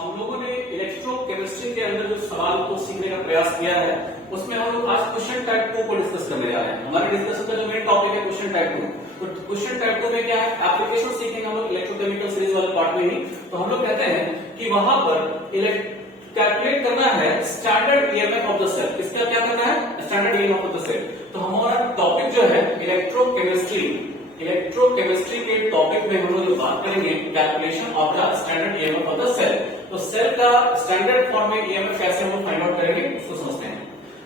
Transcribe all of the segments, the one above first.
हम लोगों ने इलेक्ट्रोकेमिस्ट्री के अंदर जो सवाल को सीखने का प्रयास किया है उसमें हम लोग आज क्वेश्चन टाइप 2 को डिस्कस करने जा रहे हैं। हमारे डिस्कशन का जो मेन टॉपिक है क्वेश्चन टाइप 2। तो क्वेश्चन टाइप 2 में क्या है, एप्लीकेशन सीखेंगे हम लोग इलेक्ट्रोकेमिकल सीरीज वाले पार्ट में ही। तो हम लोग कहते हैं कि वहां पर कैलकुलेट करना है standard EMF of the cell. इसका क्या करना है, standard EMF of the cell. तो हमारा टॉपिक जो है इलेक्ट्रोकेमिस्ट्री के टॉपिक में हम लोग जो बात करेंगे calculation of the standard EMF of the cell. तो सेल का स्टैंडर्ड फॉर्म में ईएमएफ कैसे हम फाइंड आउट करेंगे उसको समझते हैं।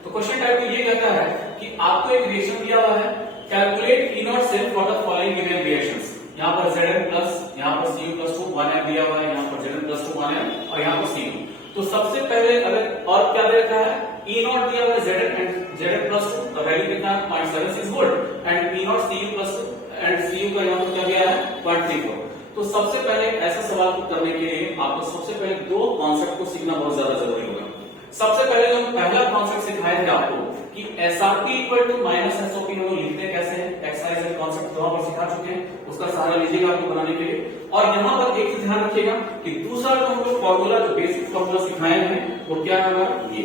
तो क्वेश्चन टाइप में ये कहता है कि आपको एक रिएक्शन दिया हुआ है, calculate E naught cell for the following given reactions. यहाँ पर Zn प्लस, यहाँ पर Cu प्लस 2 1m दिया हुआ है, यहाँ पर Zn प्लस 2 1m और यहाँ पर Cu। तो सबसे पहले अगर और क्या दे रखा है, E नॉट दिया हुआ है Zn एंड Zn प्लस 2 का वैल्यू कितना है 0.76 volt and E not Cu plus 2 and Cu का यहाँ पर क्या दिया है 0.34। तो सबसे पहले ऐसा सवाल को करने के लिए आपको सबसे पहले दो कॉन्सेप्ट को सीखना बहुत ज्यादा जरूरी होगा। सबसे पहले जो पहला कॉन्सेप्ट सिखाए थे आपको कि SRP equal to minus SOP हम लोग लिखते कैसे हैं, एक्सरसाइज कॉन्सेप्ट वहां पर सिखा चुके हैं, उसका सहारा लीजिएगा आपको बनाने के लिए। और यहाँ पर एक चीज ध्यान रखिएगा कि दूसरा जो हम लोग फॉर्मूला जो बेसिक फॉर्मूला सिखाए हैं वो क्या है, ये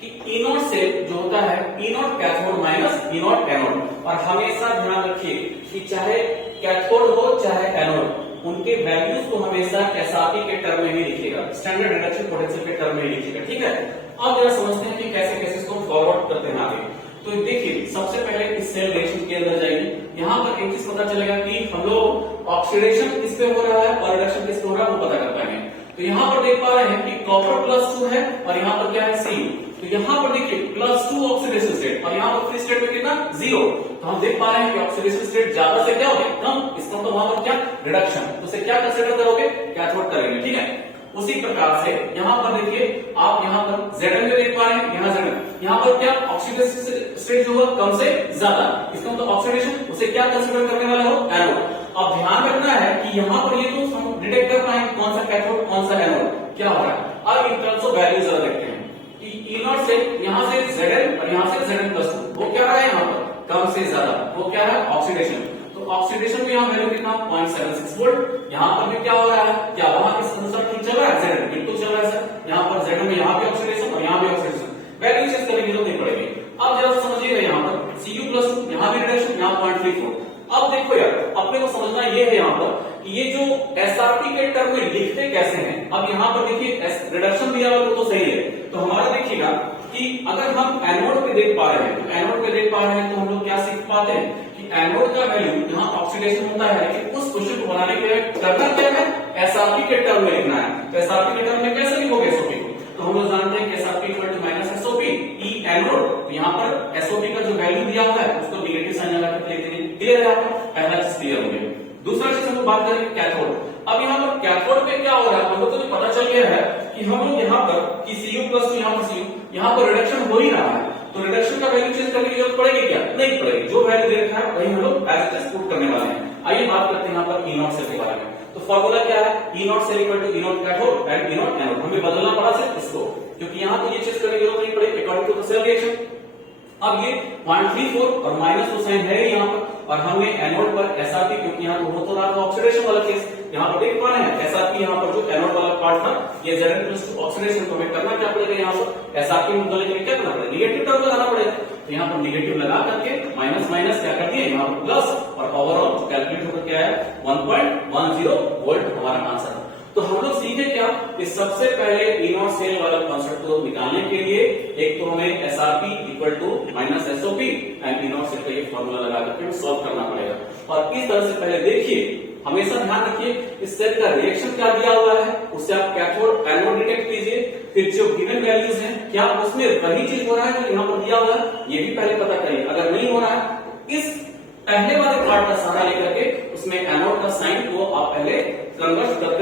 कि ई नॉट सेल जो होता है E naught cathode minus E naught anode. और हमेशा ध्यान रखिए कि चाहे कैथोड हो चाहे एनोड, उनके वैल्यूज को हमेशा एसआरपी के टर्म में ही लिखिएगा, स्टैंडर्ड रिडक्शन पोटेंशियल के टर्म में ही लिखिएगा, ठीक है। अब जरा समझते हैं कि कैसे कैसे इसको फॉरवर्ड करते हैं आगे। तो देखिए सबसे पहले इस सेल रिएक्शन के अंदर जाइए, यहाँ पर एक चीज पता चलेगा कि हम लोग ऑक्सीडेशन किस पे हो रहा है और रिडक्शन किस पे हो रहा है वो पता कर पाएंगे। तो यहाँ पर देख पा रहे हैं कि कॉपर प्लस 2 है और यहाँ पर क्या है Cu। तो यहाँ पर देखिए प्लस 2 ऑक्सीडेशन स्टेट और यहाँ पर फ्री स्टेट में कितना 0। तो हम देख पा रहे हैं कि ऑक्सीडेशन स्टेट ज्यादा से क्या हो गया कम, इसका मतलब वहां पर क्या रिडक्शन। तो उसे क्या कंसीडर करोगे, कैथोड करेंगे, ठीक है। उसी प्रकार से यहाँ पर देखिए आप यहाँ पर Zn में देख पा रहे हैं, यहाँ Zn यहाँ पर क्या ऑक्सीडेशन स्टेट जो होगा कम से ज्यादा, इसका मतलब ऑक्सीडेशन, उसे क्या कंसीडर करने वाला हो एनोड। अब ध्यान रखना है कि यहाँ पर ये तो हम डिटेक्ट कर पाएंगे कौन सा कैथोड कौन सा एनोड क्या हो रहा है। अब इन टर्म्स ऑफ वैल्यूज जरा देखते हैं कि ई नॉट से यहाँ से Zn और यहाँ से Zn प्लस 2 वो क्या रहा है यहाँ पर कम से ज्यादा, वो क्या है ऑक्सीडेशन। तो ऑक्सीडेशन में यहाँ वैल्यू कितना 0.76 वोल्ट। यहाँ पर भी क्या हो रहा है, क्या वहां के अनुसार ठीक चल रहा है, Zn बिल्कुल चल रहा है सर। यहाँ पर Zn में यहाँ भी ऑक्सीडेशन और यहाँ भी ऑक्सीडेशन, वैल्यू चेंज करने की जरूरत नहीं पड़ेगी। अब जरा समझिएगा यहाँ पर Cu प्लस 2 यहाँ भी रिडक्शन, यहाँ 0.34। अब देखो यार अपने को समझना ये है यहाँ पर कि ये जो एसआरपी के टर्म में लिखते कैसे हैं। अब यहाँ पर देखिए रिडक्शन दिया हुआ तो सही है। तो हमारा देखिएगा कि अगर हम एनोड पे देख पा रहे हैं, तो एनोड पे देख पा रहे हैं तो हम लोग क्या सीख पाते हैं कि एनोड का वैल्यू यहाँ ऑक्सीडेशन होता है कि उस क्वेश्चन को बनाने के लिए करना क्या है, एसआरपी के टर्म में लिखना है। तो एसआरपी के टर्म में कैसे लिखोगे एसओपी को, तो हम लोग जानते हैं कि SRP equal to minus SOP E anode. तो यहाँ पर एसओपी का जो वैल्यू दिया हुआ है उसको नेगेटिव साइन लगा कर लिख देंगे, क्लियर है आपको, पहला चीज क्लियर हो गया। दूसरा चीज हम लोग बात करें कैथोड। अब यहाँ पर कैथोड पे क्या हो रहा है हम लोग को तो पता चल गया है कि हम लोग यहाँ पर कि Cu प्लस 2 यहाँ पर Cu यहाँ पर रिडक्शन हो ही रहा है। तो रिडक्शन का वैल्यू चेंज करने की जरूरत पड़ेगी क्या, नहीं पड़ेगी। जो वैल्यू दे रखा है वही हम लोग एज इट इज पुट करने वाले हैं। आइए बात करते हैं यहाँ पर ई नॉट सेल के बारे में। तो फॉर्मूला क्या है, E naught cell equal to E naught cathode and E naught anode. हमें बदलना पड़ा सिर्फ इसको, क्योंकि यहाँ तो ये चेंज करने की जरूरत नहीं पड़ेगी according to the cell reaction. अब ये 0.34 और माइनस तो साइन है यहाँ पर, और हमने एनोड पर एसआरपी, क्योंकि यहाँ तो हो तो रहा था ऑक्सीडेशन वाला केस, यहाँ पर देख पा रहे हैं एसआरपी यहाँ पर जो एनोड वाला पार्ट था ये Zn प्लस 2 ऑक्सीडेशन। तो हमें करना क्या पड़ेगा, यहाँ पर एसआरपी निकालने के लिए क्या करना पड़ेगा, नेगेटिव टर्म लगाना पड़ेगा। तो यहाँ पर नेगेटिव लगा करके माइनस माइनस क्या कर दिए यहाँ पर प्लस, और ओवरऑल जो कैलकुलेट होकर क्या है 1.10 वोल्ट हमारा आंसर है। तो हम लोग सीखे क्या कि सबसे पहले ई नॉट सेल वाला कॉन्सेप्ट को निकालने के लिए एक तो हमें SRP equal to minus SOP and E naught cell का ये फॉर्मूला लगा करके हमें सॉल्व करना पड़ेगा। और इस तरह से पहले देखिए, हमेशा ध्यान रखिए इस सेल का रिएक्शन क्या दिया हुआ है उससे आप कैथोड एनोड डिटेक्ट कीजिए, फिर जो गिवन वैल्यूज हैं क्या उसमें वही चीज हो रहा है जो यहाँ पर दिया हुआ है ये भी पहले पता करिए। अगर नहीं हो रहा है इस पहले वाले पार्ट का सहारा लेकर के उसमें एनोड का साइन को आप पहले कन्वर्ट करते